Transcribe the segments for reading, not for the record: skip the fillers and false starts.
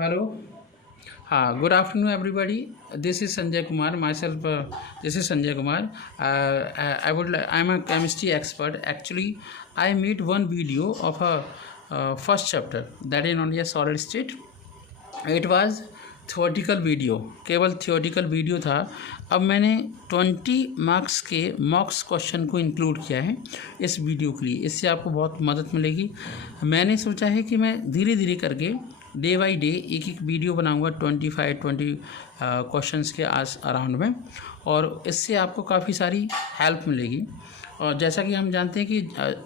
Hello. Good afternoon, everybody. This is Sanjay Kumar. Myself, this is Sanjay Kumar. I'm a chemistry expert. Actually, I made one video of a first chapter that is only a solid state. It was theoretical video, केवल theoretical video था. अब मैंने 20 marks के मॉक्स question को include किया है इस video के लिए. इससे आपको बहुत मदद मिलेगी. मैंने सोचा है कि मैं धीरे धीरे करके डे बाई डे एक एक वीडियो बनाऊंगा 20 क्वेश्चंस के अराउंड में, और इससे आपको काफ़ी सारी हेल्प मिलेगी. और जैसा कि हम जानते हैं कि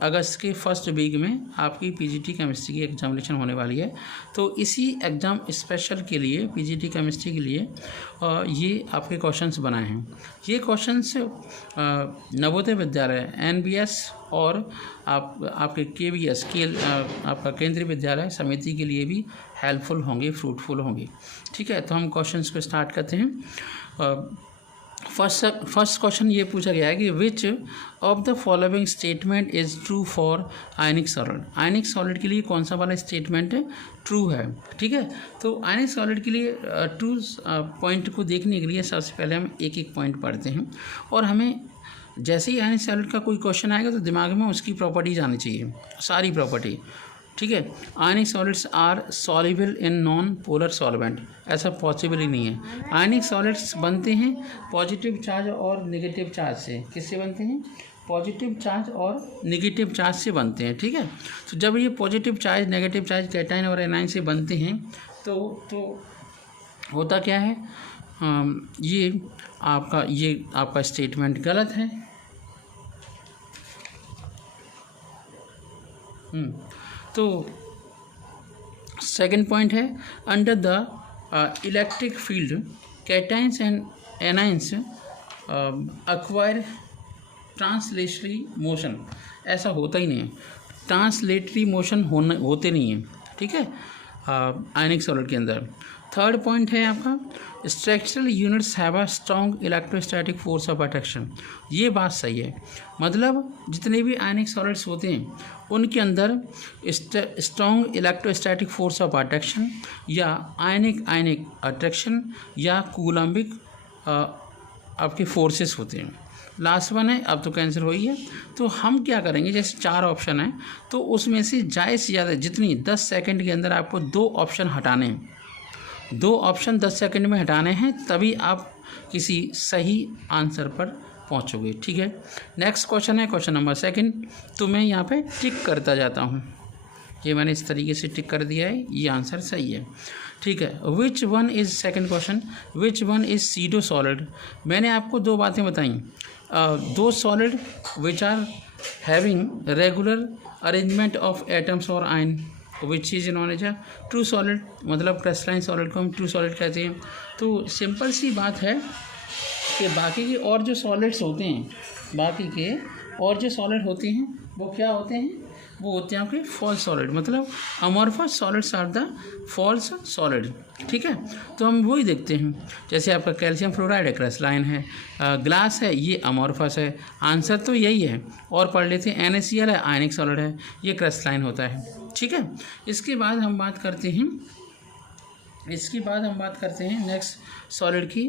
अगस्त के फर्स्ट वीक में आपकी पीजीटी केमिस्ट्री की एग्जामिनेशन होने वाली है. तो इसी एग्ज़ाम स्पेशल के लिए, पीजीटी केमिस्ट्री के लिए ये आपके क्वेश्चंस बनाए हैं. ये क्वेश्चंस नवोदय विद्यालय एनबीएस और आपके केवीएस आपका केंद्रीय विद्यालय समिति के लिए भी हेल्पफुल होंगे, फ्रूटफुल होंगे. ठीक है, तो हम क्वेश्चंस को स्टार्ट करते हैं. फर्स्ट क्वेश्चन ये पूछा गया है कि विच of the following statement is true for ionic solid. Ionic solid के लिए कौन सा वाला स्टेटमेंट ट्रू है. ठीक है, तो आयनिक सॉलिड के लिए ट्रू पॉइंट को देखने के लिए सबसे पहले हम एक एक पॉइंट पढ़ते हैं, और हमें जैसे ही आयनिक सॉलिड का कोई क्वेश्चन आएगा तो दिमाग में उसकी प्रॉपर्टीज आनी चाहिए, सारी प्रॉपर्टी. ठीक है, ionic solids are soluble in non polar solvent. ऐसा पॉसिबल ही नहीं है. आयनिक सॉलिड्स बनते हैं पॉजिटिव चार्ज और नेगेटिव चार्ज से. किससे बनते हैं? पॉजिटिव चार्ज और नेगेटिव चार्ज से बनते हैं. ठीक है, तो जब ये positive charge negative charge cation और एनाइन से बनते हैं तो होता क्या है, ये आपका स्टेटमेंट गलत है. तो सेकंड पॉइंट है, under the electric field cations and anions acquire translatory motion. ऐसा होता ही नहीं है, ट्रांसलेटरी मोशन होते नहीं हैं. ठीक है, आयनिक सॉलिड के अंदर. थर्ड पॉइंट है आपका, structural units have a strong electrostatic force of attraction. ये बात सही है. मतलब जितने भी आयनिक सॉलिड्स होते हैं उनके अंदर strong electrostatic force of attraction या आयनिक अट्रैक्शन या कूलम्बिक आपके फोर्सेस होते हैं. लास्ट वन है, अब तो कैंसिल हुई है. तो हम क्या करेंगे, जैसे 4 ऑप्शन है तो उसमें से ज़्यादा से ज़्यादा जितनी 10 सेकंड के अंदर आपको 2 ऑप्शन हटाने हैं. 2 ऑप्शन 10 सेकंड में हटाने हैं, तभी आप किसी सही आंसर पर पहुंचोगे. ठीक है, नेक्स्ट क्वेश्चन है क्वेश्चन नंबर 2. तो मैं यहाँ पे टिक करता जाता हूँ. ये मैंने इस तरीके से टिक कर दिया है, ये आंसर सही है. ठीक है, which one is, second question, which one is pseudo solid. मैंने आपको 2 बातें बताई. 2 solid which are having regular arrangement of atoms और ion which is known as a true solid. मतलब क्रिस्टलाइन सॉलिड को हम ट्रू सॉलिड कहते हैं. तो सिंपल सी बात है कि बाकी के और जो सॉलिड्स होते हैं, बाकी के और जो सॉलिड होते हैं वो क्या होते हैं, वो होते हैं आपके फॉल्स सॉलिड. मतलब amorphous solids are the false solid. ठीक है, तो हम वही देखते हैं. जैसे आपका कैल्शियम फ्लोराइड है, क्रिस्टलाइन है. ग्लास है, ये अमॉर्फस है. आंसर तो यही है. और पढ़ लेते हैं, NaCl है, आयनिक सॉलिड है, ये क्रिस्टलाइन होता है. ठीक है, इसके बाद हम बात करते हैं नेक्स्ट सॉलिड की,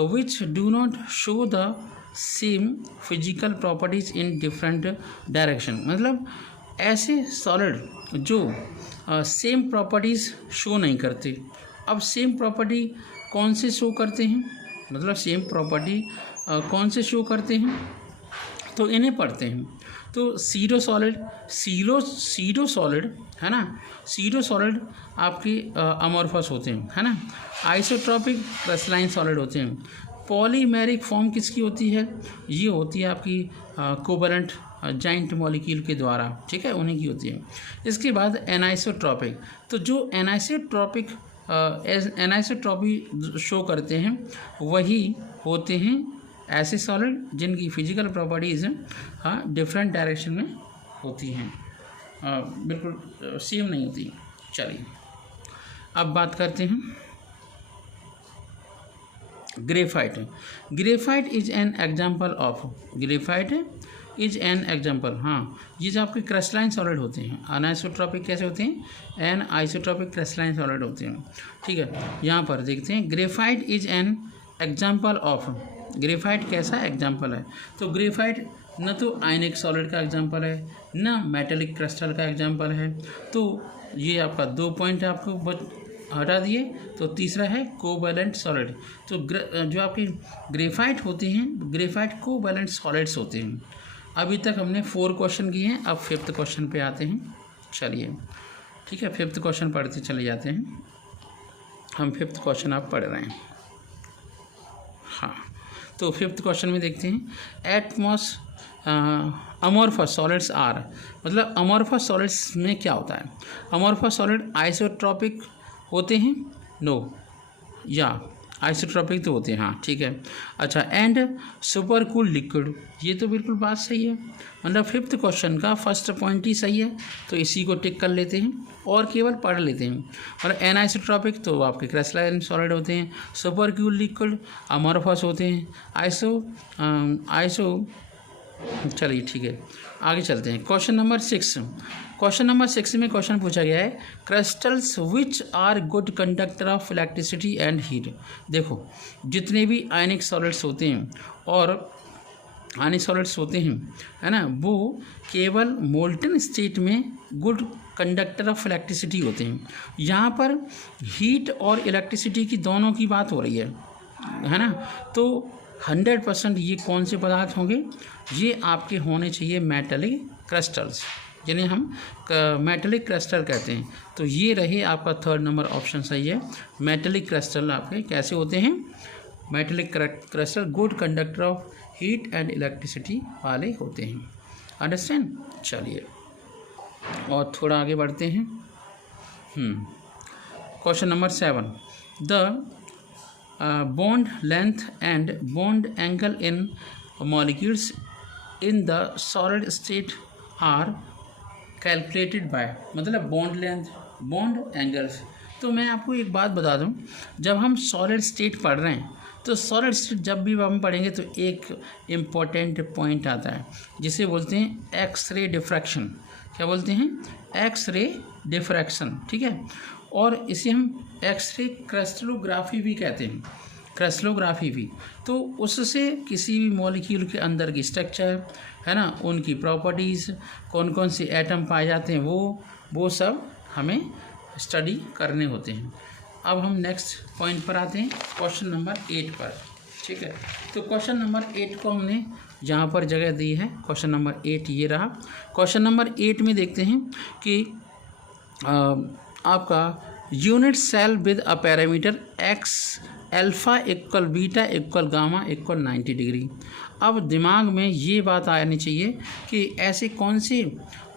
which do not show the same physical properties in different direction. मतलब ऐसे सॉलिड जो सेम प्रॉपर्टीज़ शो नहीं करते. अब सेम प्रॉपर्टी कौन से शो करते हैं, मतलब सेम प्रॉपर्टी कौन से शो करते हैं, तो इन्हें पढ़ते हैं. तो सीडो सॉलिड है ना, सीडो सॉलिड आपके अमॉर्फस होते हैं, है ना. आइसोट्रॉपिक क्रिस्टलाइन सॉलिड होते हैं. पॉलीमेरिक फॉर्म किसकी होती है, ये होती है आपकी कोवैलेंट जाइंट मॉलिक्यूल के द्वारा. ठीक है, उन्हीं की होती है. इसके बाद एनाइसोट्रॉपिक. तो जो एनाइसोट्रॉपी शो करते हैं वही होते हैं ऐसे सॉलिड जिनकी फिजिकल प्रॉपर्टीज़ डिफरेंट डायरेक्शन में होती हैं, बिल्कुल सेम नहीं होती. चलिए अब बात करते हैं graphite. Graphite is an example of is an example. हाँ, ये जो आपके क्रिस्टलाइन सॉलिड होते हैं, अनआइसोट्रॉपिक कैसे होते हैं, एन आइसोट्रॉपिक क्रिस्टलाइन सॉलिड होते हैं। ठीक है, यहाँ पर देखते हैं graphite is an example of. Graphite कैसा एग्जाम्पल है, तो ग्रेफाइट न तो आयनिक सॉलिड का एग्जाम्पल है, न मेटेलिक क्रिस्टल का एग्जाम्पल है। तो ये आपका 2 पॉइंट आपको हटा दिए। तो तीसरा है कोवैलेंट सॉलिड। तो जो आपके ग्रेफाइट होते हैं, ग्रेफाइट कोवैलेंट सॉलिड्स होते हैं। अभी तक हमने 4 क्वेश्चन किए हैं, अब 5th क्वेश्चन पे आते हैं। चलिए ठीक है, 5th क्वेश्चन पढ़ते चले जाते हैं। हम 5th क्वेश्चन आप पढ़ रहे हैं। हाँ, तो 5th क्वेश्चन में देखते हैं अमोर्फस सॉलिड्स आर, मतलब अमोर्फस सॉलिड्स में क्या होता है। अमोर्फस सॉलिड आइसोट्रॉपिक होते हैं, नो, या आइसोट्रॉपिक तो होते हैं, हाँ ठीक है। अच्छा, एंड सुपर कूल लिक्विड, ये तो बिल्कुल बात सही है, मतलब 5th क्वेश्चन का फर्स्ट पॉइंट ही सही है, तो इसी को टिक कर लेते हैं और केवल पढ़ लेते हैं। मतलब एन आइसोट्रॉपिक तो आपके क्रिस्टलाइन सॉलिड होते हैं, सुपर कूल लिक्विड अमोर्फस होते हैं, आइसो चलिए ठीक है, आगे चलते हैं। Question number 6। क्वेश्चन नंबर 6 में क्वेश्चन पूछा गया है crystals which are good conductor of electricity and heat. देखो, जितने भी आयनिक सॉलिड्स होते हैं और आयनिक सॉलिड्स होते हैं, है ना, वो केवल मोल्टन स्टेट में गुड कंडक्टर ऑफ इलेक्ट्रिसिटी होते हैं। यहाँ पर हीट और इलेक्ट्रिसिटी की दोनों की बात हो रही है ना। तो 100% ये कौन से पदार्थ होंगे, ये आपके होने चाहिए मेटेलिक क्रिस्टल्स, जिन्हें हम मेटेलिक क्रिस्टल कहते हैं। तो ये रहे आपका 3rd नंबर ऑप्शन सही है। मेटेलिक क्रिस्टल आपके कैसे होते हैं, metallic crystal good conductor of heat and electricity वाले होते हैं। अंडरस्टैंड। चलिए और थोड़ा आगे बढ़ते हैं। Question number 7, the bond length and bond angle in molecules in the solid state are calculated by, मतलब bond length, bond angles। तो मैं आपको एक बात बता दूं, जब हम सॉलिड स्टेट पढ़ रहे हैं तो सॉलिड स्टेट जब भी हम पढ़ेंगे तो एक इम्पॉर्टेंट पॉइंट आता है जिसे बोलते हैं एक्स-रे डिफ्रैक्शन। क्या बोलते हैं, एक्स-रे डिफ्रैक्शन, ठीक है। और इसे हम एक्स-रे क्रिस्टलोग्राफी भी कहते हैं, क्रिस्टलोग्राफी भी। तो उससे किसी भी मॉलिक्यूल के अंदर की स्ट्रक्चर, है ना, उनकी प्रॉपर्टीज़, कौन कौन से एटम पाए जाते हैं, वो सब हमें स्टडी करने होते हैं। अब हम नेक्स्ट पॉइंट पर आते हैं, क्वेश्चन नंबर 8 पर। ठीक है, तो क्वेश्चन नंबर 8 को हमने जहाँ पर जगह दी है, क्वेश्चन नंबर 8 ये रहा। क्वेश्चन नंबर 8 में देखते हैं कि आपका unit cell with a parameter x alpha equal beta equal gamma equal 90 degree. अब दिमाग में ये बात आनी चाहिए कि ऐसे कौन सी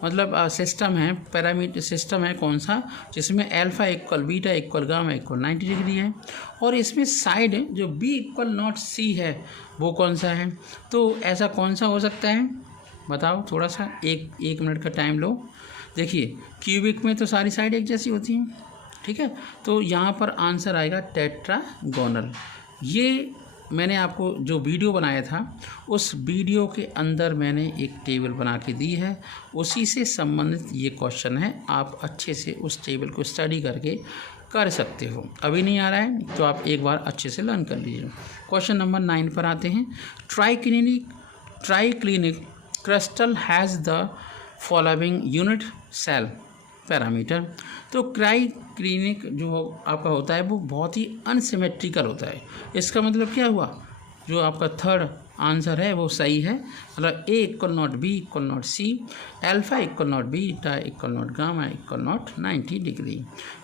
मतलब सिस्टम है, पैरामीटर सिस्टम है कौन सा, जिसमें alpha equal beta equal gamma equal 90 degree है, और इसमें साइड जो बी इक्वल नॉट सी है वो कौन सा है। तो ऐसा कौन सा हो सकता है, बताओ, थोड़ा सा एक मिनट का टाइम लो। देखिए, क्यूबिक में तो सारी साइड एक जैसी होती हैं, ठीक है। तो यहाँ पर आंसर आएगा टेट्रागोनल। ये मैंने आपको जो वीडियो बनाया था उस वीडियो के अंदर मैंने एक टेबल बना के दी है, उसी से संबंधित ये क्वेश्चन है। आप अच्छे से उस टेबल को स्टडी करके कर सकते हो। अभी नहीं आ रहा है तो आप एक बार अच्छे से लर्न कर लीजिए। क्वेश्चन नंबर 9 पर आते हैं। Triclinic crystal has the following unit cell parameter. तो ट्राइक्लिनिक जो आपका होता है वो बहुत ही अनसिमेट्रिकल होता है। इसका मतलब क्या हुआ, जो आपका 3rd आंसर है वो सही है, मतलब a equal not b equal not c, alpha equal not beta equal not gamma equal not 90 degree.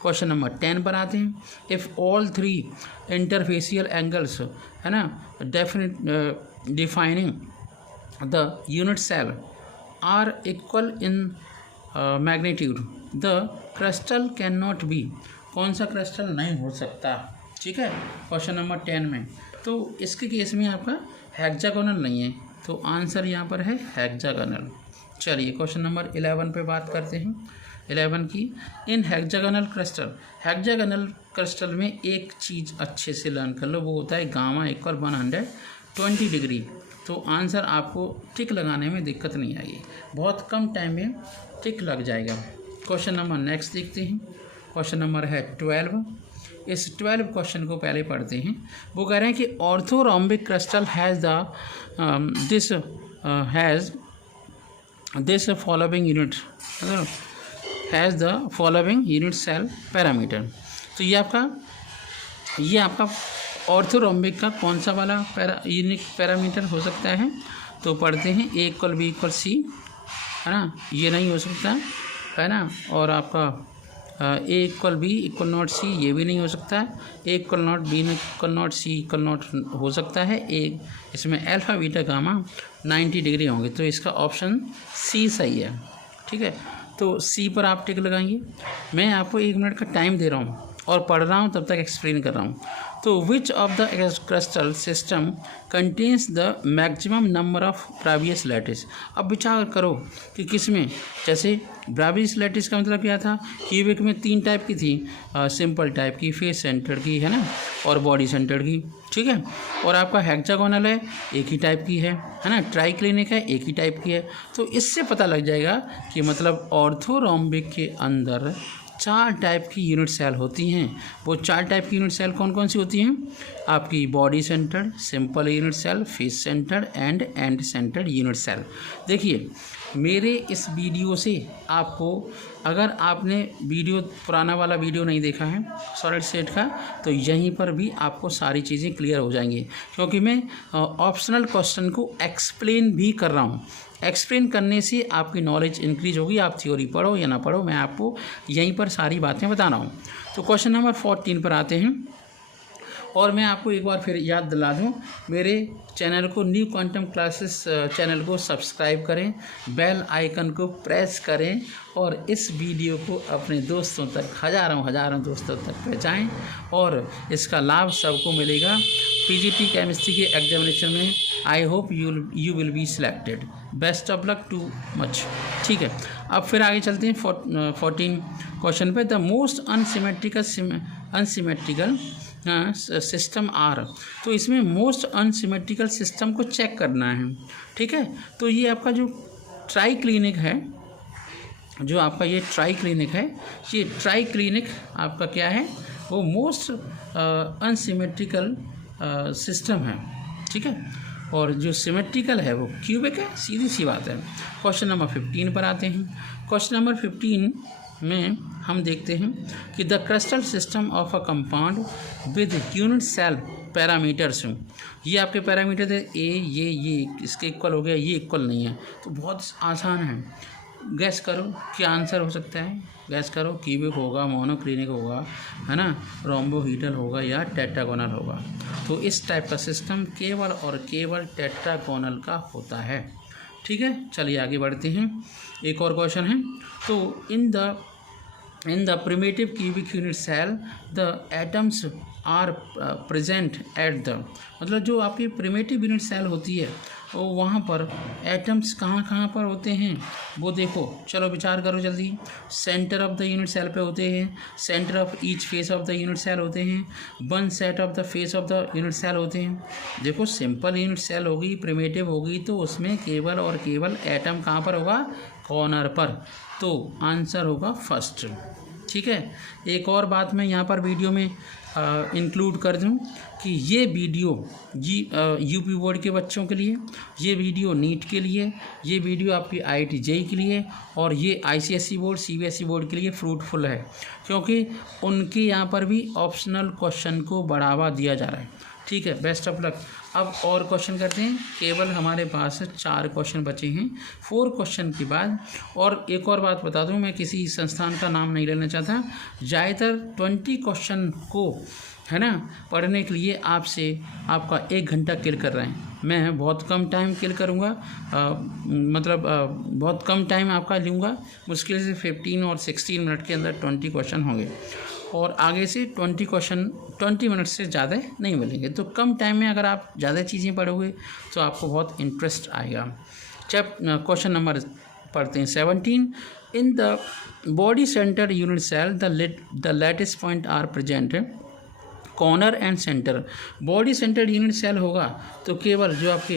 Question number 10 पर आते हैं। इफ़ ऑल 3 इंटरफेशियल एंगल्स, है ना, defining the unit cell are equal in magnitude, the crystal can not be. कौन सा crystal नहीं हो सकता, ठीक है, क्वेश्चन नंबर 10 में। तो इसके केस में आपका हेक्सागोनल नहीं है, तो आंसर यहाँ पर है हेक्सागोनल। चलिए क्वेश्चन नंबर 11 पे बात करते हैं। 11 की, इन हेक्सागोनल क्रिस्टल में एक चीज़ अच्छे से लर्न कर लो, वो होता है गामा इक्वल 120 डिग्री। तो आंसर आपको टिक लगाने में दिक्कत नहीं आएगी, बहुत कम टाइम में टिक लग जाएगा। क्वेश्चन नंबर नेक्स्ट देखते हैं। क्वेश्चन नंबर है 12। इस 12 क्वेश्चन को पहले पढ़ते हैं। वो कह रहे हैं कि orthorhombic crystal has this following unit has the following unit cell parameter. तो ये आपका ऑर्थोरोम्बिक का कौन सा वाला यूनिक पैरामीटर हो सकता है? तो पढ़ते हैं A = B = C, है ना, ये नहीं हो सकता, है ना। और आपका A = B = C, ये भी नहीं हो सकता। A = B = C = हो सकता है। एक इसमें अल्फा बीटा गामा 90 डिग्री होंगे, तो इसका ऑप्शन C सही है। ठीक है, तो C पर आप टिक लगाएंगे। मैं आपको 1 मिनट का टाइम दे रहा हूँ और पढ़ रहा हूँ, तब तक एक्सप्लेन कर रहा हूँ। तो which of the crystal system contains the maximum number of Bravais lattice. अब विचार करो कि किसमें, जैसे ब्रावियस लैटिस का मतलब क्या था, क्यूबिक में 3 टाइप की थी, सिंपल टाइप की, फेस सेंटर्ड की, है ना, और बॉडी सेंटर्ड की। ठीक है, और आपका हेक्सागोनल है, एक ही टाइप की है ना, ट्राइक्लिनिक है, एक ही टाइप की है। तो इससे पता लग जाएगा कि मतलब ऑर्थोरोम्बिक के अंदर 4 टाइप की यूनिट सेल होती हैं। वो 4 टाइप की यूनिट सेल कौन कौन सी होती हैं? आपकी body centred, simple unit cell, face centred and end centred unit cell. देखिए, मेरे इस वीडियो से आपको, अगर आपने पुराना वाला वीडियो नहीं देखा है सॉलिड स्टेट का, तो यहीं पर भी आपको सारी चीज़ें क्लियर हो जाएंगी, क्योंकि मैं ऑप्शनल क्वेश्चन को एक्सप्लेन भी कर रहा हूँ। एक्सप्लेन करने से आपकी नॉलेज इंक्रीज होगी, आप थ्योरी पढ़ो या ना पढ़ो, मैं आपको यहीं पर सारी बातें बता रहा हूँ। तो क्वेश्चन नंबर 14 पर आते हैं। और मैं आपको एक बार फिर याद दिला दूं, मेरे चैनल को न्यू क्वांटम क्लासेस चैनल को सब्सक्राइब करें, बेल आइकन को प्रेस करें और इस वीडियो को अपने दोस्तों तक, हज़ारों दोस्तों तक पहुँचाएं और इसका लाभ सबको मिलेगा पीजीटी केमिस्ट्री के एग्जामिनेशन में। I hope you will be selected. Best of luck too much. ठीक है, अब फिर आगे चलते हैं 14 क्वेश्चन पे। The most unsymmetrical system are. तो इसमें मोस्ट अनसिमेट्रिकल सिस्टम को चेक करना है। ठीक है, तो ये आपका जो ट्राइक्लिनिक है, ये ट्राइक्लिनिक आपका क्या है, वो मोस्ट अनसिमेट्रिकल सिस्टम है। ठीक है, और जो सिमेट्रिकल है वो क्यूबिक है, सीधी सी बात है। क्वेश्चन नंबर 15 पर आते हैं। क्वेश्चन नंबर 15 में हम देखते हैं कि the crystal system of a compound with unit cell parameters. ये आपके पैरामीटर है, ये इसके इक्वल हो गया, ये इक्वल नहीं है, तो बहुत आसान है। गैस करो क्या आंसर हो सकता है, गैस करो। क्यूबिक होगा, मोनोक्लिनिक होगा, है ना, रोम्बोहीड्रल होगा या टेट्रागोनल होगा। तो इस टाइप का सिस्टम केवल और केवल टेट्रागोनल का होता है। ठीक है, चलिए आगे बढ़ते हैं। एक और क्वेश्चन है। तो in the primitive cubic unit cell the atoms are present at the, मतलब जो आपकी प्रिमिटिव यूनिट सेल होती है वो वहाँ पर एटम्स कहाँ पर होते हैं वो देखो। चलो विचार करो जल्दी। Centre of the unit cell पे होते हैं, centre of each face of the unit cell होते हैं, one set of the face of the unit cell होते हैं। देखो, सिंपल यूनिट सेल होगी, प्रिमिटिव होगी, तो उसमें केवल और केवल एटम कहाँ पर होगा, कॉर्नर पर। तो आंसर होगा फर्स्ट। ठीक है, एक और बात मैं यहाँ पर वीडियो में इंक्लूड कर दूँ कि ये वीडियो यूपी बोर्ड के बच्चों के लिए, ये वीडियो नीट के लिए, ये वीडियो आपकी IIT JEE के लिए और ये ICSE बोर्ड CBSE बोर्ड के लिए फ्रूटफुल है, क्योंकि उनके यहाँ पर भी ऑप्शनल क्वेश्चन को बढ़ावा दिया जा रहा है। ठीक है, बेस्ट ऑफ लक। अब और क्वेश्चन करते हैं। केवल हमारे पास 4 क्वेश्चन बचे हैं 4 क्वेश्चन के बाद। और एक और बात बता दूं, मैं किसी संस्थान का नाम नहीं लेना चाहता। ज़्यादातर 20 क्वेश्चन को, है ना, पढ़ने के लिए आपका 1 घंटा किल कर रहे हैं। मैं बहुत कम टाइम किल करूँगा, बहुत कम टाइम आपका लूँगा। मुश्किल से 15 और 16 मिनट के अंदर 20 क्वेश्चन होंगे और आगे से 20 क्वेश्चन 20 मिनट से ज़्यादा नहीं मिलेंगे। तो कम टाइम में अगर आप ज़्यादा चीज़ें पढ़ोगे तो आपको बहुत इंटरेस्ट आएगा। क्वेश्चन नंबर पढ़ते हैं 17। In the body centre unit cell the lattice point are present. Corner and centre. Body centred unit cell होगा तो केवल जो आपके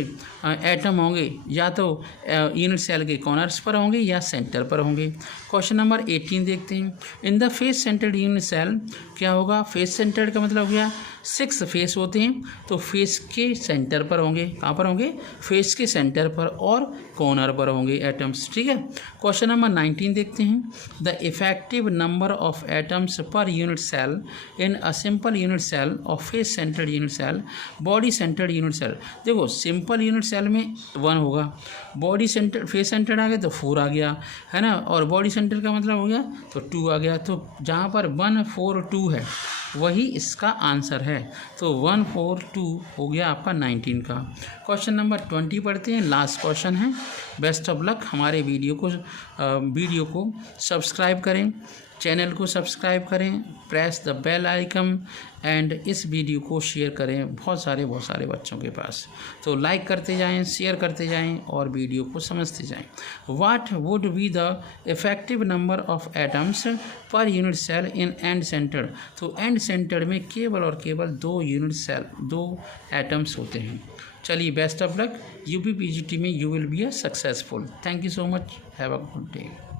एटम होंगे या तो यूनिट सेल के कॉर्नर्स पर होंगे या सेंटर पर होंगे। क्वेश्चन नंबर 18 देखते हैं। In the face centred unit cell क्या होगा? फेस सेंटर्ड का मतलब हो गया 6 फेस होते हैं तो फेस के सेंटर पर होंगे। कहाँ पर होंगे? फेस के सेंटर पर और कॉर्नर पर होंगे एटम्स। ठीक है। क्वेश्चन नंबर 19 देखते हैं। The effective number of atoms per unit cell in a simple unit cell of face centred unit cell, body centred unit cell. देखो सिंपल यूनिट सेल में 1 होगा, बॉडी सेंटर फेस सेंटर्ड आ गया तो 4 आ गया, है ना, और बॉडी सेंटर का मतलब हो गया तो 2 आ गया। तो जहाँ पर 1 4 2 है वही इसका आंसर है। तो 1 4 2 हो गया आपका 19 का। क्वेश्चन नंबर 20 पढ़ते हैं, लास्ट क्वेश्चन है। Best of luck. हमारे वीडियो को सब्सक्राइब करें, चैनल को सब्सक्राइब करें, press the bell icon and इस वीडियो को शेयर करें बहुत सारे बच्चों के पास। तो लाइक करते जाएं, शेयर करते जाएं और वीडियो को समझते जाएं। What would be the effective number of atoms per unit cell in end centre? तो एंड सेंटर में केवल और केवल 2 एटम्स होते हैं। चलिए, best of luck. UP PGT में you will be a successful. Thank you so much. Have a good day.